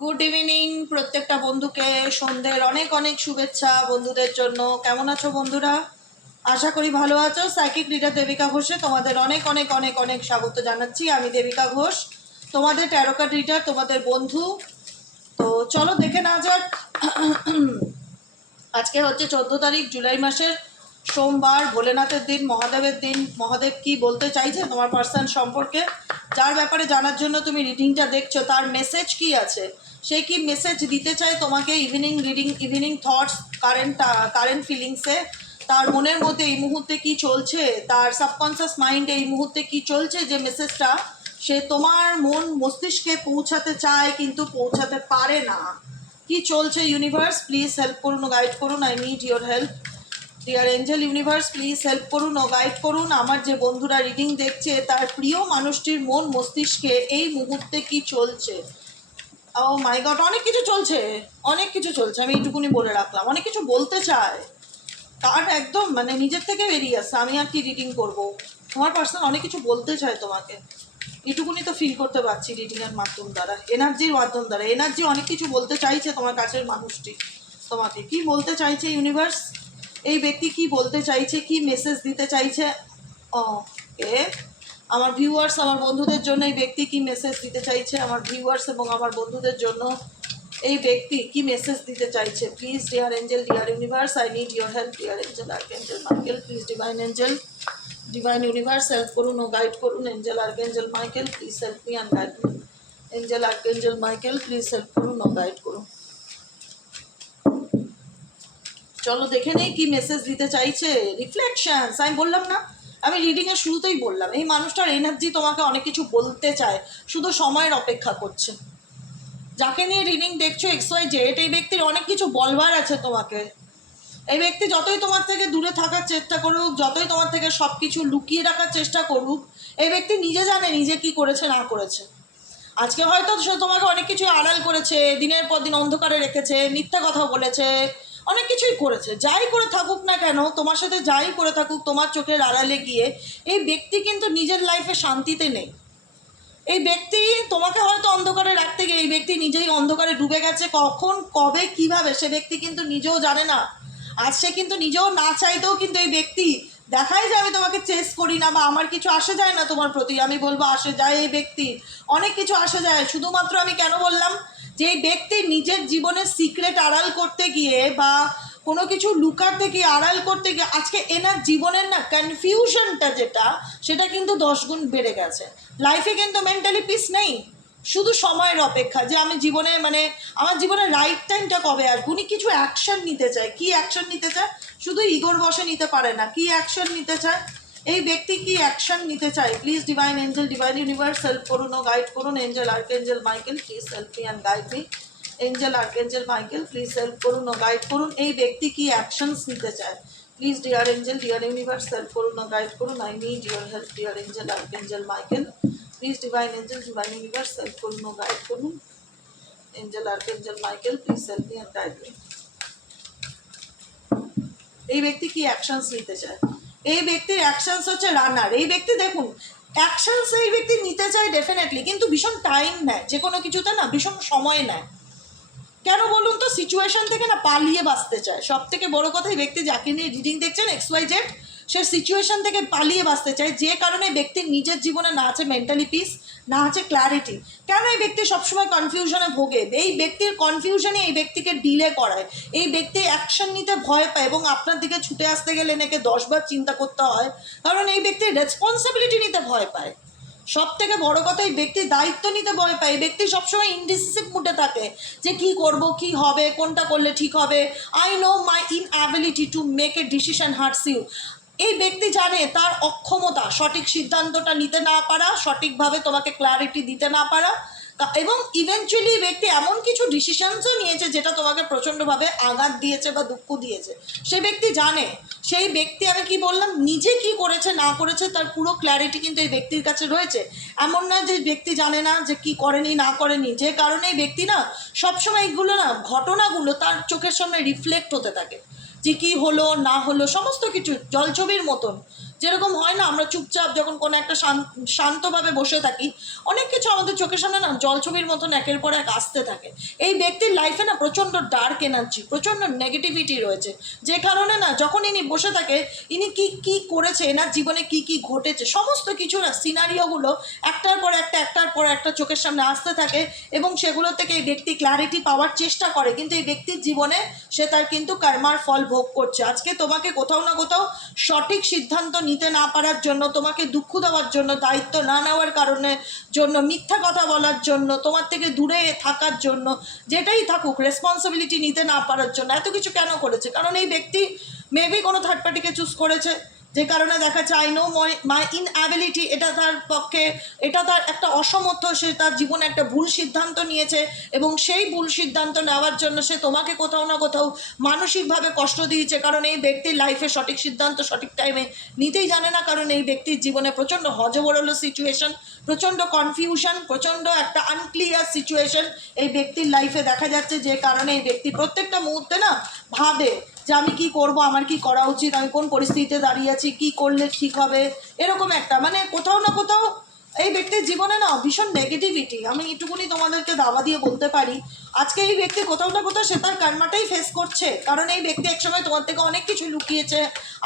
Good evening প্রত্যেকটা বন্ধুকে সন্ধ্যের অনেক অনেক শুভেচ্ছা বন্ধুদের জন্য। কেমন আছো বন্ধুরা? আশা করি ভালো আছো। সাইকিক রিডার দেবিকা ঘোষে তোমাদের অনেক অনেক অনেক অনেক স্বাগত জানাচ্ছি। আমি দেবিকা ঘোষ, তোমাদের ট্যারোকার রিডার তোমাদের বন্ধু। তো চলো দেখে না যাক। আজকে হচ্ছে চোদ্দ তারিখ, জুলাই মাসের সোমবার, ভোলেনাথের দিন, মহাদেবের দিন। মহাদেব কি বলতে চাইছে তোমার পার্সন সম্পর্কে? যার ব্যাপারে জানার জন্য তুমি রিডিংটা দেখছ, তার মেসেজ কি আছে? সে কি মেসেজ দিতে চায় তোমাকে evening reading evening thoughts current current ফিলিংসে তার মনের মধ্যে এই মুহূর্তে কি চলছে? তার সাবকনসিয়াস মাইন্ডে এই মুহূর্তে কি চলছে যে মেসেজটা সে তোমার মন মস্তিষ্কে পৌঁছাতে চায় কিন্তু পৌঁছাতে পারে না? কি চলছে ইউনিভার্স প্লিজ হেল্প করুন গাইড করুন I need your help dear angel universe please help করুন ও গাইড করুন। আমার যে বন্ধুরা রিডিং দেখছে, তার প্রিয় মানুষটির মন মস্তিষ্কে এই মুহূর্তে কি চলছে? ও মাই গড অনেক কিছু চলছে। অনেক কিছু চলছে, আমি এইটুকুনি বলে রাখলাম। অনেক কিছু বলতে চায়। তার একদম মানে নিজের থেকে বেরিয়ে আসছে, আমি আর কি রিডিং করব? তোমার পার্সন অনেক কিছু বলতে চায় তোমাকে। এটুকুনি তো ফিল করতে পারছি রিডিংয়ের মাধ্যম দ্বারা এনার্জির মাধ্যম দ্বারা। এনার্জি অনেক কিছু বলতে চাইছে তোমার কাছের মানুষটি, তোমাকে। কি বলতে চাইছে ইউনিভার্স এই ব্যক্তি কি বলতে চাইছে? কি মেসেজ দিতে চাইছে? ওকে আমার ভিউয়ার্স আমার বন্ধুদের জন্য এই ব্যক্তি কি মেসেজ দিতে চাইছে, আমার ভিউয়ার্স এবং আমার বন্ধুদের জন্য এই ব্যক্তি কি মেসেজ দিতে চাইছে? Please dear angel dear universe I need your help dear angel archangel Michael please divine angel divine universe help করুন ও গাইড করুন angel archangel Michael please help me and guide me angel archangel Michael please help করুন ও guide করুন। চলো দেখে নেই কি মেসেজ দিতে চাইছে? রিফ্লেকশনস আমি বললাম না। আমি রিডিংয়ের শুরুতেই বললাম, এই মানুষটার এনার্জি তোমাকে অনেক কিছু বলতে চায়, শুধু সময়ের অপেক্ষা করছে। যাকে নিয়ে রিডিং দেখছ এক্স ওয়াই জেড এই ব্যক্তির অনেক কিছু বলবার আছে তোমাকে। এই ব্যক্তি যতই তোমার থেকে দূরে থাকার চেষ্টা করুক, যতই তোমার থেকে সব কিছু লুকিয়ে রাখার চেষ্টা করুক, এই ব্যক্তি নিজে জানে নিজে কি করেছে, না করেছে। আজকে হয়তো সে তোমাকে অনেক কিছু আড়াল করেছে, দিনের পর দিন অন্ধকারে রেখেছে, মিথ্যা কথা বলেছে অনেক কিছুই করেছে। যাই করে থাকুক না কেন, তোমার সাথে যাই করে থাকুক, তোমার চোখের আড়ালে গিয়ে এই ব্যক্তি কিন্তু নিজের লাইফে শান্তিতে নেই। এই ব্যক্তি তোমাকে হয়তো অন্ধকারে রাখতে গিয়ে, এই ব্যক্তি নিজেই অন্ধকারে ডুবে গেছে, কখন, কবে, কীভাবে, সে ব্যক্তি কিন্তু নিজেও জানে না। আর সে কিন্তু নিজেও না চাইতেও কিন্তু এই ব্যক্তি দেখাই যে আমি তোমাকে চেস করি না বা, আমার কিছু আসে যায় না তোমার প্রতি, আমি বলব আসে যায় এই ব্যক্তি। অনেক কিছু আসে যায়, শুধুমাত্র আমি কেন বললাম? যে ব্যক্তি নিজের জীবনের সিক্রেট আড়াল করতে গিয়ে বা কোনো কিছু লুকাতে গিয়ে, আড়াল করতে গিয়ে, আজকে এনার জীবনের না কনফিউশনটা যেটা, সেটা কিন্তু দশ গুণ বেড়ে গেছে। লাইফে কিন্তু মেন্টালি পিস নেই। শুধু সময়ের অপেক্ষা যে আমি জীবনে মানে আমার জীবনের রাইট টাইমটা কবে আসবে? উনি কিছু অ্যাকশন নিতে চায়। কি অ্যাকশন নিতে চায়? শুধু ইগোর বসে নিতে পারে না। কি অ্যাকশন নিতে চায়? এই ব্যক্তি কি অ্যাকশন নিতে চায়? Please divine angel divine universe help করুন ও গাইড করুন। Angel archangel Michael please help me and guide me angel archangel Michael please help করুন ও গাইড করুন। এই ব্যক্তি কি অ্যাকশনস নিতে চায়? Please dear angel dear universe help করুন ও গাইড করুন। I need your help dear angel archangel Michael please divine angel divine universe help করুন ও গাইড করুন। Angel archangel Michael please help me and guide me এই ব্যক্তি কি actions নিতে চায়? এই ব্যক্তির অ্যাকশানস হচ্ছে রানার এই ব্যক্তি দেখুন অ্যাকশানস এই ব্যক্তি নিতে চায় ডেফিনেটলি কিন্তু ভীষণ টাইম নেয়, যে কোনো কিছুতে না ভীষণ সময় নেয়। কেন বলুন তো সিচুয়েশন থেকে না পালিয়ে বাঁচতে চায়। সব থেকে বড়ো কথা, এই ব্যক্তি যাকে নিয়ে রিডিং দেখছেন এক্স ওয়াই জেড সে সিচুয়েশন থেকে পালিয়ে বাঁচতে চায়। যে কারণে ব্যক্তির নিজের জীবনে না আছে মেন্টালি পিস না আছে ক্ল্যারিটি কেন এই ব্যক্তি সবসময় কনফিউশনে ভোগে? এই ব্যক্তির কনফিউশনে এই ব্যক্তিকে ডিলে করায়। এই ব্যক্তি অ্যাকশন নিতে ভয় পায় এবং আপনার দিকে ছুটে আসতে গেলে নাকি দশবার চিন্তা করতে হয়। কারণ এই ব্যক্তি রেসপন্সিবিলিটি নিতে ভয় পায়। সব থেকে বড় কথা, এই ব্যক্তি দায়িত্ব নিতে ভয় পায়। এই ব্যক্তি সবসময় ইনডিসিসিভ মুডে থাকে যে কি করব, কি হবে, কোনটা করলে ঠিক হবে। I know my inability to make a decision hurts you এই ব্যক্তি জানে তার অক্ষমতা, সঠিক সিদ্ধান্তটা নিতে না পারা, সঠিকভাবে তোমাকে ক্লারিটি দিতে না পারা। এবং ইভেনচুয়ালি ব্যক্তি এমন কিছু ডিসিশনসও নিয়েছে যেটা তোমাকে প্রচণ্ডভাবে আঘাত দিয়েছে বা দুঃখ দিয়েছে। সে ব্যক্তি জানে, সেই ব্যক্তি আমি কি বললাম, নিজে কি করেছে, না করেছে, তার পুরো ক্ল্যারিটি কিন্তু এই ব্যক্তির কাছে রয়েছে। এমন না যে ব্যক্তি জানে না যে কি করেনি, না করেনি। যে কারণে এই ব্যক্তি না, সবসময় এইগুলো না, ঘটনাগুলো তার চোখের সামনে রিফ্লেক্ট হতে থাকে। যে কি হলো না হলো সমস্ত কিছু জলছবির মতন। যেরকম হয় না, আমরা চুপচাপ যখন কোনো একটা শান্তভাবে বসে থাকি, অনেক কিছু আমাদের চোখের সামনে না জলছবির মতন একের পর এক আসতে থাকে। এই ব্যক্তির লাইফে না প্রচণ্ড ডার্ক এনার্জি প্রচণ্ড নেগেটিভিটি রয়েছে। যে কারণে না যখন ইনি বসে থাকে, ইনি কি কি করেছে, এনার জীবনে কি কি ঘটেছে, সমস্ত কিছু না সিনারিওগুলো একটার পর একটা, একটার পর একটা চোখের সামনে আসতে থাকে এবং সেগুলো থেকে এই ব্যক্তি ক্ল্যারিটি পাওয়ার চেষ্টা করে। কিন্তু এই ব্যক্তির জীবনে সে তার কিন্তু কর্মার ফল ভোগ করছে। আজকে তোমাকে কোথাও না কোথাও সঠিক সিদ্ধান্ত নিতে না পারার জন্য, তোমাকে দুঃখ দেওয়ার জন্য, দায়িত্ব না নেওয়ার কারণে, জন্য, মিথ্যা কথা বলার জন্য, তোমার থেকে দূরে থাকার জন্য, যেটাই থাকুক রেসপন্সিবিলিটি নিতে না পারার জন্য, এত কিছু কেন করেছে? কারণ এই ব্যক্তি মেবি কোনো থার্ড পার্টিকে চুজ করেছে। যে কারণে দেখা যায় নো মাই ইন অ্যাবিলিটি এটা তার পক্ষে, এটা তার একটা অসমর্থ, সে তার জীবনে একটা ভুল সিদ্ধান্ত নিয়েছে এবং সেই ভুল সিদ্ধান্ত নেওয়ার জন্য সে তোমাকে কোথাও না কোথাও মানসিকভাবে কষ্ট দিয়েছে। কারণ এই ব্যক্তির লাইফে সঠিক সিদ্ধান্ত সঠিক টাইমে নিতেই জানে না। কারণ এই ব্যক্তির জীবনে প্রচণ্ড হজবরল সিচুয়েশন প্রচণ্ড কনফিউশন প্রচণ্ড একটা আনক্লিয়ার সিচুয়েশন এই ব্যক্তির লাইফে দেখা যাচ্ছে। যে কারণে এই ব্যক্তি প্রত্যেকটা মুহূর্তে না ভাবে যে আমি কি করব, আমার কি করা উচিত, আমি কোন পরিস্থিতিতে দাঁড়িয়ে আছি, কি করলে ঠিক হবে, এরকম একটা মানে কোথাও না কোথাও এই ব্যক্তির জীবনে না ভীষণ নেগেটিভিটি আমি এটুকুনি তোমাদেরকে দাবা দিয়ে বলতে পারি, আজকে এই ব্যক্তি কোথাও না কোথাও সে তার কর্মাটাই ফেস করছে, কারণ এই ব্যক্তি একসময় তোমার থেকে অনেক কিছু লুকিয়েছে,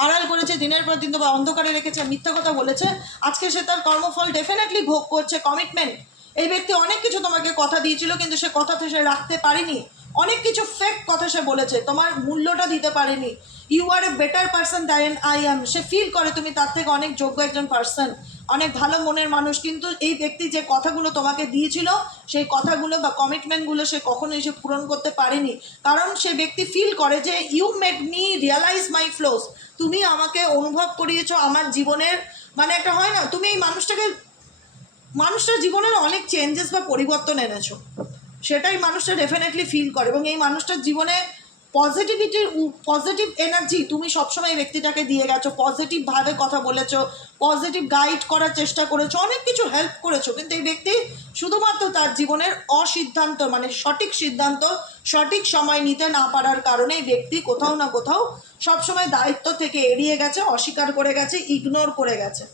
আড়াল করেছে, দিনের পর দিন বা অন্ধকারে রেখেছে, মিথ্যা কথা বলেছে, আজকে সে তার কর্মফল ডেফিনেটলি ভোগ করছে কমিটমেন্ট এই ব্যক্তি অনেক কিছু তোমাকে কথা দিয়েছিল, কিন্তু সে কথা তো সে রাখতে পারেনি। অনেক কিছু ফেক কথা সে বলেছে। তোমার মূল্যটা দিতে পারেনি। You are a better person than I am say feel করে তুমি তার থেকে অনেক যোগ্য একজন পার্সন অনেক ভালো মনের মানুষ। কিন্তু এই ব্যক্তি যে কথাগুলো তোমাকে দিয়েছিল, সেই কথাগুলো বা কমিটমেন্টগুলো সে কখনোই সে পূরণ করতে পারেনি। কারণ সে ব্যক্তি ফিল করে যে you made me realise my flaws তুমি আমাকে অনুভব করিয়েছো আমার জীবনের। মানে একটা হয় না, তুমি এই মানুষটাকে, মানুষটার জীবনের অনেক চেঞ্জেস বা পরিবর্তন এনেছো। সেটাই মানুষটা ডেফিনেটলি ফিল করে এবং এই মানুষটার জীবনে পজিটিভিটির পজিটিভ এনার্জি তুমি সবসময় এই ব্যক্তিটাকে দিয়ে গেছো পজিটিভভাবে কথা বলেছ পজিটিভ গাইড করার চেষ্টা করেছ, অনেক কিছু হেল্প করেছ, কিন্তু এই ব্যক্তি শুধুমাত্র তার জীবনের অসিদ্ধান্ত মানে সঠিক সিদ্ধান্ত, সঠিক সময় নিতে না পারার কারণে এই ব্যক্তি কোথাও না কোথাও সবসময় দায়িত্ব থেকে এড়িয়ে গেছে, অস্বীকার করে গেছে ইগনোর করে গেছে।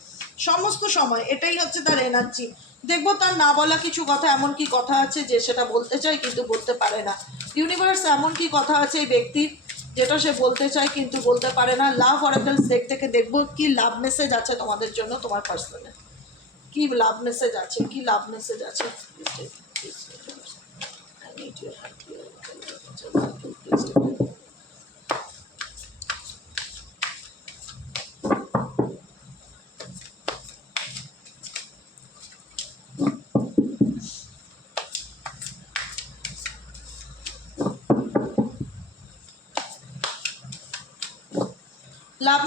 সমস্ত সময়, এটাই হচ্ছে তার এনার্জি দেখব তার না বলা কিছু কথা, এমন কি কথা আছে যে সেটা বলতে চায় কিন্তু বলতে পারে না। ইউনিভার্স এমন কি কথা আছে এই ব্যক্তির যেটা সে বলতে চায় কিন্তু বলতে পারে না। লাভ অরাকলস দেখ, থেকে দেখব কি লাভ মেসেজ আছে তোমাদের জন্য, তোমার পার্সোনালে কি লাভ মেসেজ আছে, কি লাভ মেসেজ আছে?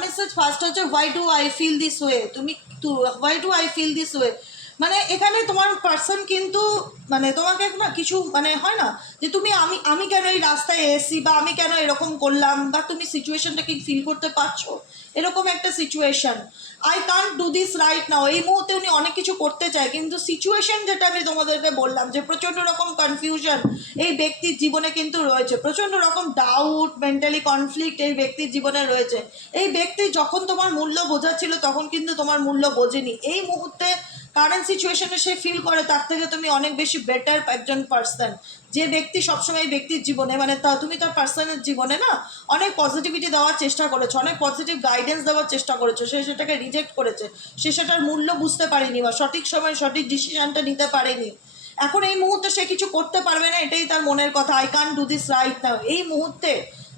মেসেজ ফার্স্ট হচ্ছে why do I feel this way তুমি why do I feel this way মানে এখানে তোমার পার্সন কিন্তু মানে তোমাকে না কিছু মানে হয় না, যে তুমি আমি আমি কেন এই রাস্তায় এসেছি বা আমি কেন এরকম করলাম বা তুমি সিচুয়েশনটা কি ফিল করতে পারছ? এরকম একটা situation I can't do this right now এই মুহূর্তে উনি অনেক কিছু করতে চায়, কিন্তু সিচুয়েশন যেটা আমি তোমাদেরকে বললাম যে প্রচণ্ড রকম কনফিউশন এই ব্যক্তির জীবনে কিন্তু রয়েছে। প্রচণ্ড রকম ডাউট মেন্টালি কনফ্লিক্ট এই ব্যক্তির জীবনে রয়েছে। এই ব্যক্তি যখন তোমার মূল্য বোঝাচ্ছিল, তখন কিন্তু তোমার মূল্য বোঝেনি। এই মুহূর্তে কারেন্ট সিচুয়েশনে সে ফিল করে, তার থেকে তুমি অনেক বেশি বেটার একজন পার্সন যে ব্যক্তি সবসময় ব্যক্তির জীবনে মানে তা তুমি তার পার্সনের জীবনে না, অনেক পজিটিভিটি দেওয়ার চেষ্টা করেছ, অনেক পজিটিভ গাইডেন্স দেওয়ার চেষ্টা করেছ, সে সেটাকে রিজেক্ট করেছে, সে সেটার মূল্য বুঝতে পারেনি বা সঠিক সময় সঠিক ডিসিশনটা নিতে পারেনি। এখন এই মুহূর্তে সে কিছু করতে পারবে না, এটাই তার মনের কথা আই কান ডু দিস রাইট নাও এই মুহূর্তে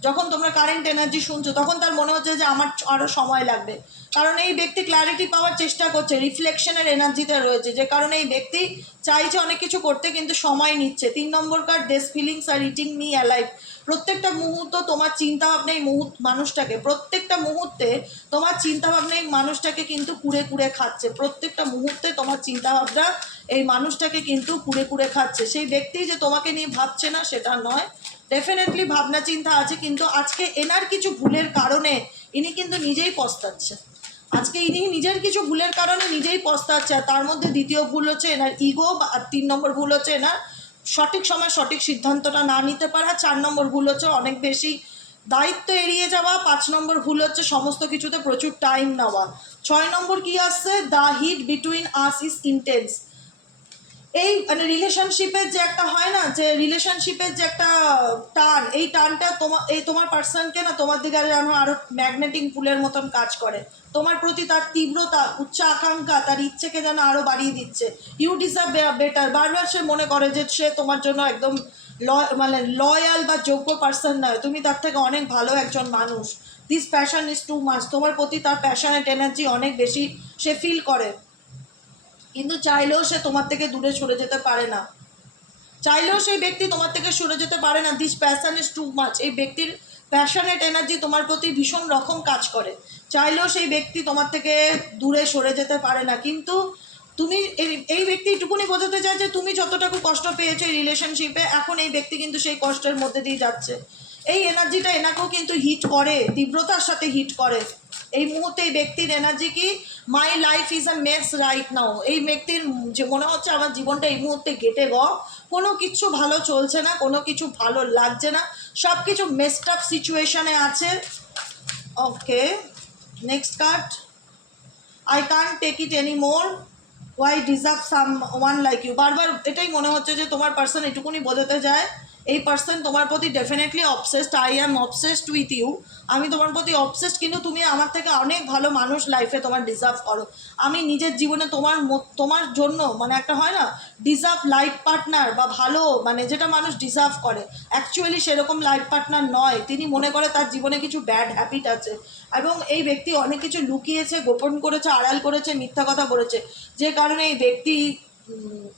যখন তোমরা কারেন্ট এনার্জি শুনছো, তখন তার মনে হচ্ছে যে আমার আরও সময় লাগবে। কারণ এই ব্যক্তি ক্ল্যারিটি পাওয়ার চেষ্টা করছে রিফ্লেকশনের এনার্জিতে রয়েছে। যে কারণে এই ব্যক্তি চাইছে অনেক কিছু করতে, কিন্তু সময় নিচ্ছে। তিন নম্বর কার দেশ feelings are eating me alive প্রত্যেকটা মুহূর্ত তোমার চিন্তা ভাবনা এই মুহূর্ত মানুষটাকে, প্রত্যেকটা মুহূর্তে তোমার চিন্তা ভাবনা এই মানুষটাকে কিন্তু কুড়ে কুড়ে খাচ্ছে। প্রত্যেকটা মুহূর্তে তোমার চিন্তাভাবনা এই মানুষটাকে কিন্তু কুড়ে কুড়ে খাচ্ছে। সেই ব্যক্তি যে তোমাকে নিয়ে ভাবছে না, সেটা নয়। ডেফিনেটলি ভাবনা চিন্তা আছে, কিন্তু আজকে এনার কিছু ভুলের কারণে ইনি কিন্তু নিজেই পস্তাচ্ছে। আজকে ইনি নিজের কিছু ভুলের কারণে নিজেই পস্তাচ্ছে, আর তার মধ্যে দ্বিতীয় ভুল হচ্ছে এনার ইগো আর তিন নম্বর ভুল হচ্ছে এনার সঠিক সময় সঠিক সিদ্ধান্তটা না নিতে পারা, চার নম্বর ভুল হচ্ছে অনেক বেশি দায়িত্ব এড়িয়ে যাওয়া, পাঁচ নম্বর ভুল হচ্ছে সমস্ত কিছুতে প্রচুর টাইম নেওয়া। ছয় নম্বর কি আসছে? The heat between us is intense এই মানে রিলেশনশিপের যে একটা হয় না, যে রিলেশনশিপের যে একটা টান, এই টানটা তোমার এই তোমার পার্সনকে না তোমার দিকে যেন আরও ম্যাগনেটিং পুলের মতন কাজ করে। তোমার প্রতি তার তীব্রতা, উচ্চ আকাঙ্ক্ষা, তার ইচ্ছেকে যেন আরও বাড়িয়ে দিচ্ছে। ইউ ডিজার্ভ বেটার বারবার সে মনে করে যে সে তোমার জন্য একদম ল- মানে লয়াল বা যোগ্য পার্সন নয়। তুমি তার থেকে অনেক ভালো একজন মানুষ। This passion is too much তোমার প্রতি তার প্যাশনেট এনার্জি অনেক বেশি সে ফিল করে। কিন্তু চাইলেও সে তোমার থেকে দূরে সরে যেতে পারে না। চাইলেও সেই ব্যক্তি তোমার থেকে সরে যেতে পারে না। This passion is too much এই ব্যক্তির প্যাশনেট এনার্জি তোমার প্রতি ভীষণ রকম কাজ করে। চাইলেও সেই ব্যক্তি তোমার থেকে দূরে সরে যেতে পারে না। কিন্তু তুমি এই- ব্যক্তি এটুকুনি বোঝাতে চায় যে তুমি যতটুকু কষ্ট পেয়েছ এই রিলেশনশিপে এখন এই ব্যক্তি কিন্তু সেই কষ্টের মধ্যে দিয়ে যাচ্ছে। এই এনার্জিটা এনাকেও কিন্তু হিট করে, তীব্রতার সাথে হিট করে। এই মুহূর্তে এই ব্যক্তির এনার্জি কি? My life is a mess right now এই ব্যক্তির যে মনে হচ্ছে আমার জীবনটা এই মুহূর্তে গেটে গ। কোনো কিছু ভালো চলছে না, কোনো কিছু ভালো লাগছে না। সব কিছু মেসড আপ সিচুয়েশনে আছে। Okay next card I can't take it anymore why deserve someone like you বারবার এটাই মনে হচ্ছে যে তোমার পার্সন এটুকুনি বোঝাতে যায় এই পার্সন তোমার প্রতি definitely obsessed I am obsessed with you আমি তোমার প্রতি অবসেসড কিন্তু তুমি আমার থেকে অনেক ভালো মানুষ লাইফে তোমার ডিজার্ভ করো। আমি নিজের জীবনে তোমার তোমার জন্য মানে একটা হয় না ডিজার্ভ লাইফ পার্টনার বা ভালো মানে যেটা মানুষ ডিজার্ভ করে। অ্যাকচুয়ালি সেরকম লাইফ পার্টনার নয়। তিনি মনে করে তার জীবনে কিছু ব্যাড হ্যাবিট আছে। এবং এই ব্যক্তি অনেক কিছু লুকিয়েছে, গোপন করেছে, আড়াল করেছে, মিথ্যা কথা বলেছে। যে কারণে এই ব্যক্তি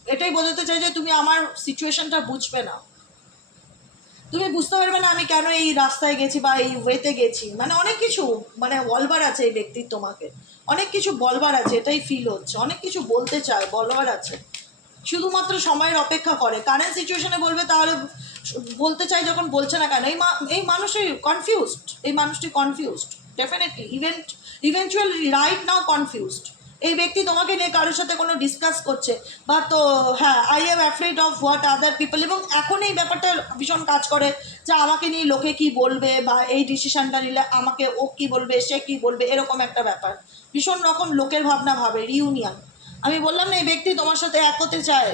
এটাই বোঝাতে চাই যে তুমি আমার সিচুয়েশনটা বুঝবে না। তুমি বুঝতে পারবে না আমি কেন এই রাস্তায় গেছি বা এই ওয়েতে গেছি। মানে অনেক কিছু মানে বলবার আছে এই ব্যক্তির তোমাকে। অনেক কিছু বলবার আছে, এটাই ফিল হচ্ছে। অনেক কিছু বলতে চায়, বলবার আছে। শুধুমাত্র সময়ের অপেক্ষা করে। কারেন্ট সিচুয়েশনে বলবে তাহলে বলতে চাই যখন বলছে না কেন। এই মা- এই মানুষই কনফিউজড এই মানুষটি confused definitely event eventually right now confused এই ব্যক্তি তোমাকে নিয়ে কারোর সাথে কোনো ডিসকাস করছে বা তো হ্যাঁ I am afraid of what other people এবং এখন এই ব্যাপারটা ভীষণ কাজ করে যে আমাকে নিয়ে লোকে কি বলবে বা এই ডিসিশানটা নিলে আমাকে ও কি বলবে, সে কি বলবে, এরকম একটা ব্যাপার। ভীষণ রকম লোকের ভাবনা ভাবে রিউনিয়ন আমি বললাম না, এই ব্যক্তি তোমার সাথে এক হতে চায়।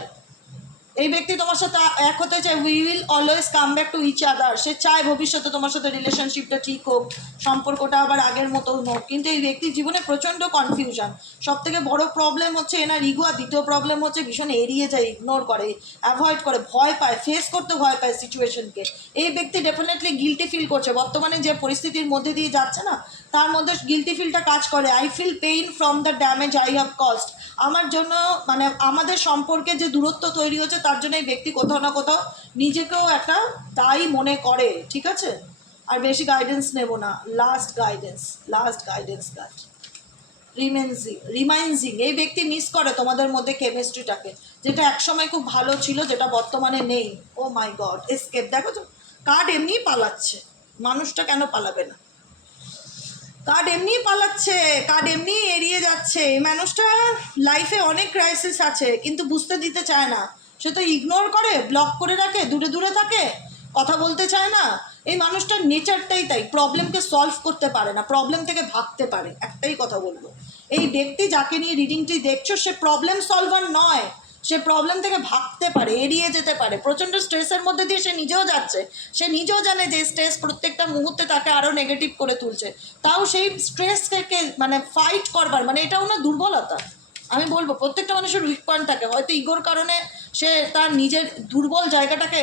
এই ব্যক্তি তোমার সাথে এক হতে চায় we will always come back to each other সে চায় ভবিষ্যতে তোমার সাথে রিলেশনশিপটা ঠিক হোক, সম্পর্কটা আবার আগের মতো হোক। কিন্তু এই ব্যক্তির জীবনে প্রচণ্ড কনফিউশন সব থেকে বড় প্রবলেম হচ্ছে এনার ইগো আর দ্বিতীয় প্রবলেম হচ্ছে ভীষণ এড়িয়ে যায় ইগনোর করে অ্যাভয়েড করে, ভয় পায় ফেস করতে ভয় পায় সিচুয়েশনকে এই ব্যক্তি ডেফিনেটলি গিলটি ফিল করছে। বর্তমানে যে পরিস্থিতির মধ্যে দিয়ে যাচ্ছে না, তার মধ্যে গিলটি ফিলটা কাজ করে। I feel pain from the damage I have caused আমার জন্য মানে আমাদের সম্পর্কে যে দূরত্ব তৈরি হচ্ছে, তার জন্য এই ব্যক্তি কোথাও না কোথাও নিজেকেও একটা দায়ী মনে করে, ঠিক আছে? আর বেশি গাইডেন্স নেব না। লাস্ট গাইডেন্স লাস্ট গাইডেন্স কাজ রিমেন্সিং রিমাইন্সিং এই ব্যক্তি মিস করে তোমাদের মধ্যে কেমিস্ট্রিটাকে যেটা একসময় খুব ভালো ছিল, যেটা বর্তমানে নেই। ও মাই গড এসকেপ দেখো তো কার্ড এমনিই পালাচ্ছে। মানুষটা কেন পালাবে না? কার্ড এমনিই পালাচ্ছে, কার্ড এমনিই এড়িয়ে যাচ্ছে। এই মানুষটা লাইফে অনেক ক্রাইসিস আছে, কিন্তু বুঝতে দিতে চায় না। সে তো ইগনোর করে ব্লক করে রাখে, দূরে দূরে থাকে, কথা বলতে চায় না। এই মানুষটার নেচারটাই তাই প্রবলেমকে সলভ করতে পারে না প্রবলেম থেকে ভাগতে পারে, একটাই কথা বলব। এই ব্যক্তি যাকে নিয়ে রিডিংটি দেখছ, সে প্রবলেম সলভার নয়। সে প্রবলেম থেকে ভাবতে পারে, এড়িয়ে যেতে পারে। প্রচণ্ড স্ট্রেসের মধ্যে দিয়ে সে নিজেও যাচ্ছে। সে নিজেও জানে যে স্ট্রেস প্রত্যেকটা মুহূর্তে তাকে আরও নেগেটিভ করে তুলছে। তাও সেই স্ট্রেস থেকে মানে ফাইট করবার মানে এটা ওনার দুর্বলতা। আমি বলব, প্রত্যেকটা মানুষের উইক পয়েন্ট থাকে। হয়তো ইগোর কারণে সে তার নিজের দুর্বল জায়গাটাকে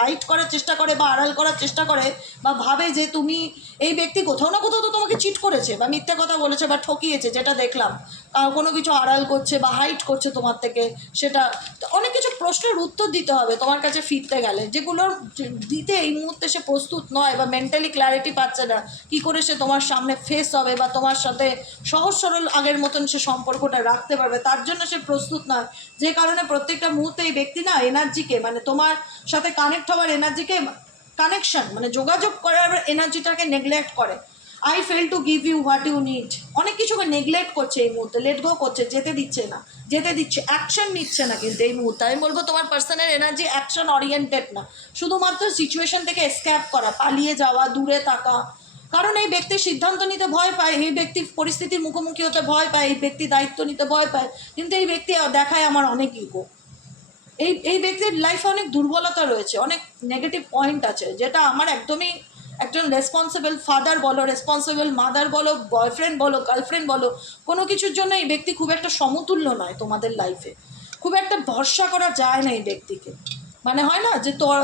হাইট করার চেষ্টা করে বা আড়াল করার চেষ্টা করে বা ভাবে যে তুমি এই ব্যক্তি কোথাও না কোথাও তো তোমাকে চিট করেছে বা মিথ্যা কথা বলেছে বা ঠকিয়েছে, যেটা দেখলাম। কোনো কিছু আড়াল করছে বা হাইট করছে তোমার থেকে, সেটা অনেক কিছু প্রশ্নের উত্তর দিতে হবে তোমার কাছে ফিরতে গেলে। যেগুলোর দিতে এই মুহূর্তে সে প্রস্তুত নয় বা মেন্টালি ক্ল্যারিটি পাচ্ছে না, কি করে সে তোমার সামনে ফেস হবে বা তোমার সাথে সহজ সরল আগের মতন সে সম্পর্কটা রাখতে পারবে, তার জন্য সে প্রস্তুত নয়। যে কারণে প্রত্যেকটা মুহূর্তে এই ব্যক্তি না এনার্জিকে মানে তোমার সাথে কানেক্ট হওয়ার এনার্জিকে কানেকশন মানে যোগাযোগ করার এনার্জিটাকে নেগলেক্ট করে। I fail to give you what you need অনেক কিছুকে নেগলেক্ট করছে এই মুহূর্তে লেট গো করছে, যেতে দিচ্ছে না, যেতে দিচ্ছে অ্যাকশন নিচ্ছে না কিন্তু এই মুহূর্তে। আমি বলব তোমার পার্সনের এনার্জি অ্যাকশন ওরিয়েন্টেড না। শুধুমাত্র সিচুয়েশন থেকে স্ক্যাপ করা, পালিয়ে যাওয়া, দূরে থাকা। কারণ এই ব্যক্তি সিদ্ধান্ত নিতে ভয় পায়, এই ব্যক্তি পরিস্থিতির মুখোমুখি হতে ভয় পায়, এই ব্যক্তি দায়িত্ব নিতে ভয় পায়। কিন্তু এই ব্যক্তি দেখায় আমার অনেক ইগো এই এই ব্যক্তির লাইফে অনেক দুর্বলতা রয়েছে, অনেক নেগেটিভ পয়েন্ট আছে, যেটা আমার একদমই একজন রেসপন্সিবল ফাদার বলো রেসপন্সিবল মাদার বলো বয়ফ্রেন্ড বলো গার্লফ্রেন্ড বলো, কোনো কিছুর জন্য এই ব্যক্তি খুব একটা সমতুল্য নয় তোমাদের লাইফে খুব একটা ভরসা করা যায় না এই ব্যক্তিকে। মানে হয় না যে তোর,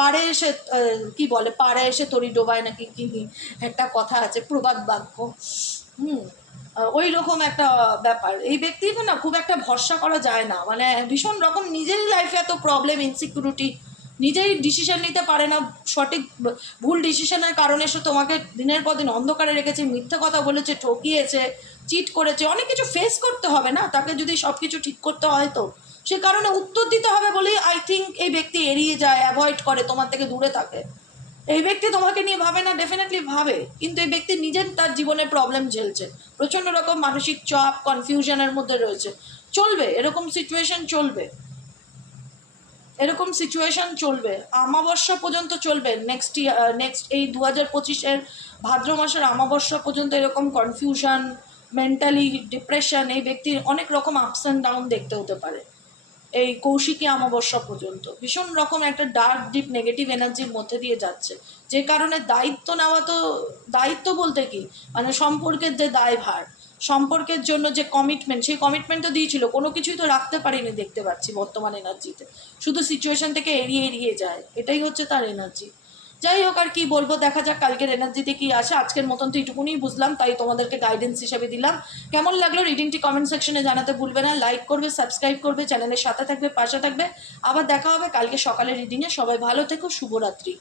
পাড়ে এসে কি বলে, পাড়ে এসে তরি ডোবায় নাকি কি, একটা কথা আছে, প্রবাদ বাক্য। হুম। ওই রকম একটা ব্যাপার। এই ব্যক্তিকে না খুব একটা ভরসা করা যায় না। মানে ভীষণ রকম নিজেরই লাইফে এত প্রবলেম ইনসিকিউরিটি নিজেই ডিসিশন নিতে পারে না। সঠিক ভুল ডিসিশনের কারণে সে তোমাকে দিনের পর দিন অন্ধকারে রেখেছে, মিথ্যে কথা বলেছে, ঠকিয়েছে চিট করেছে, অনেক কিছু ফেস করতে হবে না। তাকে যদি সব কিছু ঠিক করতে হয় তো। সে কারণে উত্তর দিতে হবে বলেই আই থিঙ্ক এই ব্যক্তি এড়িয়ে যায় অ্যাভয়েড করে, তোমার থেকে দূরে থাকে। এই ব্যক্তি তোমাকে নিয়ে ভাবে না ডেফিনেটলি ভাবে। কিন্তু এই ব্যক্তি নিজের তার জীবনে প্রবলেম ঝেলছে। প্রচণ্ড রকম মানসিক চাপ কনফিউশনের মধ্যে রয়েছে। চলবে, এরকম সিচুয়েশন চলবে। এরকম সিচুয়েশন চলবে। আমাবস্যা পর্যন্ত চলবে। নেক্সট ইয়ার নেক্সট এই দু হাজার পঁচিশের ভাদ্র মাসের আমাবস্যা পর্যন্ত এরকম কনফিউশন মেন্টালি ডিপ্রেশন এই ব্যক্তির অনেক রকম আপস অ্যান্ড ডাউন দেখতে হতে পারে। এই কৌশিকী অমাবস্যা পর্যন্ত। ভীষণ রকম একটা ডার্ক ডিপ নেগেটিভ এনার্জির মধ্যে দিয়ে যাচ্ছে। যে কারণে দায়িত্ব নেওয়া তো, দায়িত্ব বলতে কি? মানে সম্পর্কের যে দায়ভার, সম্পর্কের জন্য যে কমিটমেন্ট সেই কমিটমেন্ট তো দিয়েছিল। কোনো কিছুই তো রাখতে পারিনি দেখতে পাচ্ছি বর্তমান এনার্জিতে শুধু সিচুয়েশন থেকে এড়িয়ে এড়িয়ে যায়। এটাই হচ্ছে তার এনার্জি যাই হোক আর কি বলব, দেখা যাক, কালকের এনার্জিতে কি আসে। আজকের মতন তো এইটুকুনি বুঝলাম, তাই তোমাদেরকে গাইডেন্স হিসেবে দিলাম। কেমন লাগল রিডিংটি কমেন্ট সেকশনে জানাতে ভুলবে না। লাইক করবে সাবস্ক্রাইব করবে চ্যানেলের সাথে থাকবে, পাশে থাকবে। আবার দেখা হবে কালকে সকালে রিডিংয়ে সবাই ভালো থেকো, শুভরাত্রি।